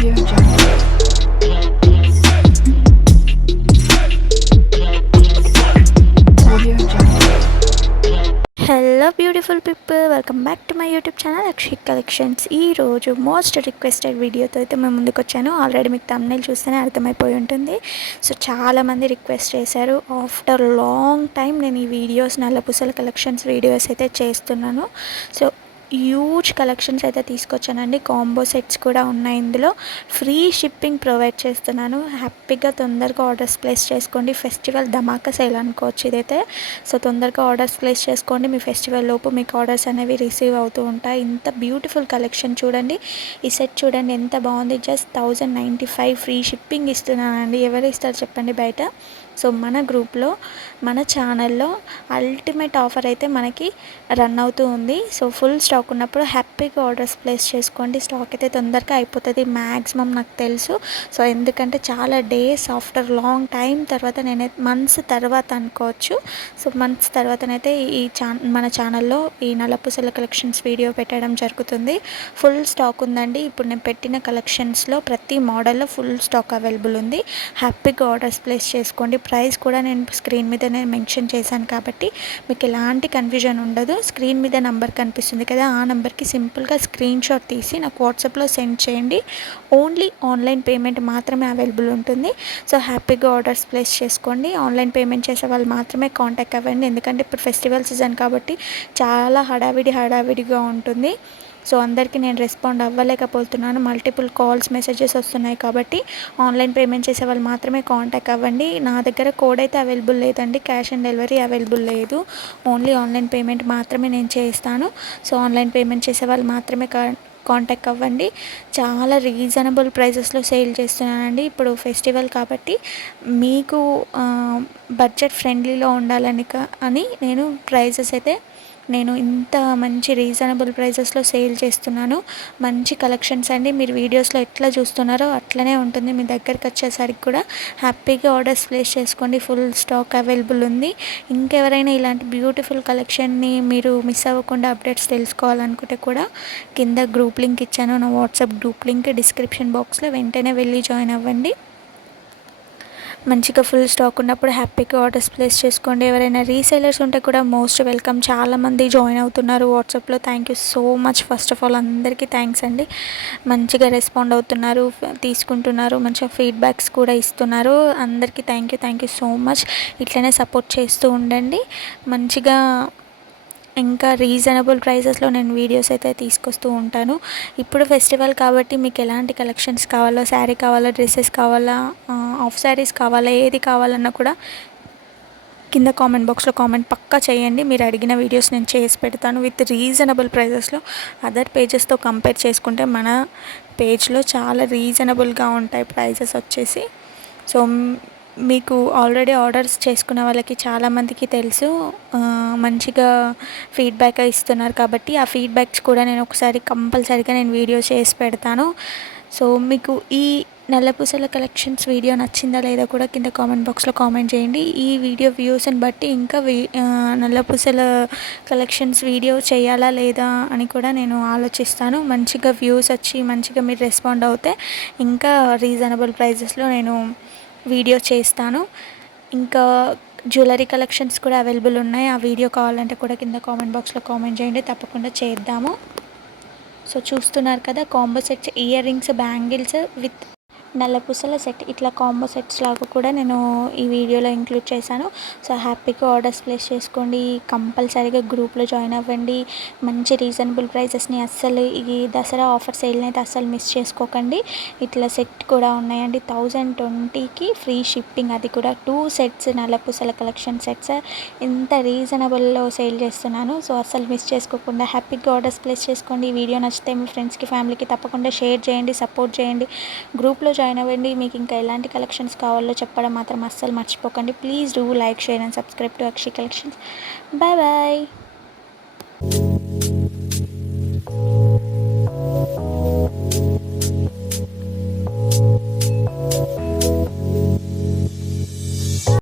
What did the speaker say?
Audio Jungle. Audio Jungle. Hello beautiful people, welcome back to my YouTube channel Akshik collections. ఈరోజు most requested వీడియోతో అయితే మేము ముందుకు వచ్చాను. ఆల్రెడీ మీకు థంబ్నెయిల్ చూస్తేనే అర్థమైపోయి ఉంటుంది. సో చాలామంది రిక్వెస్ట్ చేశారు. ఆఫ్టర్ లాంగ్ టైం నేను ఈ వీడియోస్ నల్లపూసల కలెక్షన్స్ వీడియోస్ అయితే చేస్తున్నాను. సో హ్యూజ్ కలెక్షన్స్ అయితే తీసుకొచ్చానండి. కాంబో సెట్స్ కూడా ఉన్నాయి. ఇందులో ఫ్రీ షిప్పింగ్ ప్రొవైడ్ చేస్తున్నాను. హ్యాపీగా తొందరగా ఆర్డర్స్ ప్లేస్ చేసుకోండి. ఫెస్టివల్ ధమాకా సేల్ అనుకోవచ్చు ఇదైతే. సో తొందరగా ఆర్డర్స్ ప్లేస్ చేసుకోండి. మీ ఫెస్టివల్ లోపు మీకు ఆర్డర్స్ అనేవి రిసీవ్ అవుతూ ఉంటాయి. ఇంత బ్యూటిఫుల్ కలెక్షన్ చూడండి. ఈ సెట్ చూడండి ఎంత బాగుంది. జస్ట్ 1095 ఫ్రీ షిప్పింగ్ ఇస్తున్నానండి. ఎవరు ఇస్తారు చెప్పండి బయట. సో మన గ్రూప్లో మన ఛానల్లో అల్టిమేట్ ఆఫర్ అయితే మనకి రన్ అవుతూ ఉంది. సో ఫుల్ స్టాక్ ఉన్నప్పుడు హ్యాపీగా ఆర్డర్స్ ప్లేస్ చేసుకోండి. స్టాక్ అయితే తొందరగా అయిపోతుంది మ్యాక్సిమం, నాకు తెలుసు. సో ఎందుకంటే చాలా డేస్ ఆఫ్టర్ లాంగ్ టైం తర్వాత నేనైతే మంత్స్ తర్వాత అనుకోవచ్చు. సో మంత్స్ తర్వాతనైతే ఈ మన ఛానల్లో ఈ నల్లపూసల కలెక్షన్స్ వీడియో పెట్టడం జరుగుతుంది. ఫుల్ స్టాక్ ఉందండి. ఇప్పుడు నేను పెట్టిన కలెక్షన్స్లో ప్రతి మోడల్లో ఫుల్ స్టాక్ అవైలబుల్ ఉంది. హ్యాపీగా ఆర్డర్స్ ప్లేస్ చేసుకోండి. ప్రైస్ కూడా నేను స్క్రీన్ మీద మెన్షన్ చేశాను కాబట్టి మీకు ఎలాంటి కన్ఫ్యూజన్ ఉండదు. స్క్రీన్ మీద నెంబర్ కనిపిస్తుంది కదా, ఆ నెంబర్కి సింపుల్గా స్క్రీన్ షాట్ తీసి నాకు వాట్సాప్లో సెండ్ చేయండి. ఓన్లీ ఆన్లైన్ పేమెంట్ మాత్రమే అవైలబుల్ ఉంటుంది. సో హ్యాపీగా ఆర్డర్స్ ప్లేస్ చేసుకోండి. ఆన్లైన్ పేమెంట్ చేసే వాళ్ళు మాత్రమే కాంటాక్ట్ అవ్వండి. ఎందుకంటే ఇప్పుడు ఫెస్టివల్ సీజన్ కాబట్టి చాలా హడావిడిగా ఉంటుంది. సో అందరికీ నేను రెస్పాండ్ అవ్వలేకపోతున్నాను. మల్టిపుల్ కాల్స్ మెసేజెస్ వస్తున్నాయి కాబట్టి ఆన్లైన్ పేమెంట్ చేసే వాళ్ళు మాత్రమే కాంటాక్ట్ అవ్వండి. నా దగ్గర కోడ్ అయితే అవైలబుల్ లేదండి. క్యాష్ ఆన్ డెలివరీ అవైలబుల్ లేదు. ఓన్లీ ఆన్లైన్ పేమెంట్ మాత్రమే నేను చేస్తాను. సో ఆన్లైన్ పేమెంట్ చేసే వాళ్ళు మాత్రమే కాంటాక్ట్ అవ్వండి. చాలా రీజనబుల్ ప్రైజెస్లో సేల్ చేస్తున్నానండి. ఇప్పుడు ఫెస్టివల్ కాబట్టి మీకు బడ్జెట్ ఫ్రెండ్లీలో ఉండాలని అని నేను ప్రైజెస్ అయితే ఇంత మంచి రీజనబుల్ ప్రైజెస్లో సేల్ చేస్తున్నాను. మంచి కలెక్షన్స్ అండి. మీరు వీడియోస్లో ఎట్లా చూస్తున్నారో అట్లనే ఉంటుంది. మీ దగ్గరికి వచ్చేసరికి కూడా హ్యాపీగా ఆర్డర్స్ ప్లేస్ చేసుకోండి. ఫుల్ స్టాక్ అవైలబుల్ ఉంది. ఇంకెవరైనా ఇలాంటి బ్యూటిఫుల్ కలెక్షన్ని మీరు మిస్ అవ్వకుండా అప్డేట్స్ తెలుసుకోవాలనుకుంటే కూడా కింద గ్రూప్ లింక్ ఇచ్చాను. నా వాట్సాప్ గ్రూప్ లింక్ డిస్క్రిప్షన్ బాక్స్లో, వెంటనే వెళ్ళి జాయిన్ అవ్వండి. మంచిగా ఫుల్ స్టాక్ ఉన్నప్పుడు హ్యాపీగా ఆర్డర్స్ ప్లేస్ చేసుకోండి. ఎవరైనా రీసేలర్స్ ఉంటే కూడా మోస్ట్ వెల్కమ్. చాలామంది జాయిన్ అవుతున్నారు వాట్సాప్లో. Thank you so much. First of all అందరికీ థ్యాంక్స్ అండి. మంచిగా రెస్పాండ్ అవుతున్నారు, తీసుకుంటున్నారు, మంచిగా ఫీడ్బ్యాక్స్ కూడా ఇస్తున్నారు. అందరికీ థ్యాంక్ యూ సో మచ్. ఇట్లనే సపోర్ట్ చేస్తూ ఉండండి. మంచిగా ఇంకా రీజనబుల్ ప్రైజెస్లో నేను వీడియోస్ అయితే తీసుకొస్తూ ఉంటాను. ఇప్పుడు ఫెస్టివల్ కాబట్టి మీకు ఎలాంటి కలెక్షన్స్ కావాలో, శారీ కావాలా, డ్రెస్సెస్ కావాలా, ఆఫ్ శారీస్ కావాలా, ఏది కావాలన్నా కూడా కింద కామెంట్ బాక్స్లో కామెంట్ పక్కా చేయండి. మీరు అడిగిన వీడియోస్ నేను చేసి పెడతాను విత్ రీజనబుల్ ప్రైజెస్లో. అదర్ పేజెస్తో కంపేర్ చేసుకుంటే మన పేజ్లో చాలా రీజనబుల్గా ఉంటాయి ప్రైజెస్ వచ్చేసి. సో మీకు ఆల్రెడీ ఆర్డర్స్ చేసుకున్న వాళ్ళకి చాలామందికి తెలుసు, మంచిగా ఫీడ్బ్యాక్ ఇస్తున్నారు కాబట్టి ఆ ఫీడ్బ్యాక్స్ కూడా నేను ఒకసారి కంపల్సరీగా వీడియో చేసి పెడతాను. సో మీకు ఈ నల్లపూసల కలెక్షన్స్ వీడియో నచ్చిందా లేదా కూడా కింద కామెంట్ బాక్స్లో కామెంట్ చేయండి. ఈ వీడియో వ్యూస్ని బట్టి ఇంకా నల్లపూసల కలెక్షన్స్ వీడియో చేయాలా లేదా అని కూడా నేను ఆలోచిస్తాను. మంచిగా వ్యూస్ వచ్చి మంచిగా మీరు రెస్పాండ్ అవుతే ఇంకా రీజనబుల్ ప్రైజెస్లో నేను వీడియో చేస్తాను. ఇంకా జ్యువెలరీ కలెక్షన్స్ కూడా అవైలబుల్ ఉన్నాయి. ఆ వీడియో కావాలంటే కూడా కింద కామెంట్ బాక్స్లో కామెంట్ చేయండి, తప్పకుండా చేద్దాము. సో చూస్తున్నారు కదా, combo sets, earrings, bangles with నల్లపూసల సెట్, ఇట్లా కాంబో సెట్స్ లాగా కూడా నేను ఈ వీడియోలో ఇంక్లూడ్ చేశాను. సో హ్యాపీగా ఆర్డర్స్ ప్లేస్ చేసుకోండి. కంపల్సరీగా గ్రూప్లో జాయిన్ అవ్వండి. మంచి రీజనబుల్ ప్రైజెస్ని అస్సలు ఈ దసరా ఆఫర్ సేల్ని అయితే అస్సలు మిస్ చేసుకోకండి. ఇట్లా సెట్ కూడా ఉన్నాయండి. 1020కి ఫ్రీ షిప్పింగ్, అది కూడా 2 సెట్స్ నల్లపూసల కలెక్షన్ సెట్స్. ఇంత రీజనబుల్లో సేల్ చేస్తున్నాను. సో అస్సలు మిస్ చేసుకోకుండా హ్యాపీగా ఆర్డర్స్ ప్లేస్ చేసుకోండి. ఈ వీడియో నచ్చితే మీ ఫ్రెండ్స్కి, ఫ్యామిలీకి తప్పకుండా షేర్ చేయండి, సపోర్ట్ చేయండి. గ్రూప్లో జాయిన్ అవ్వండి. మీకు ఇంకా ఎలాంటి కలెక్షన్స్ కావాలో చెప్పడం మాత్రం అస్సలు మర్చిపోకండి. Please do like, share and subscribe to Akshi collections. Bye bye.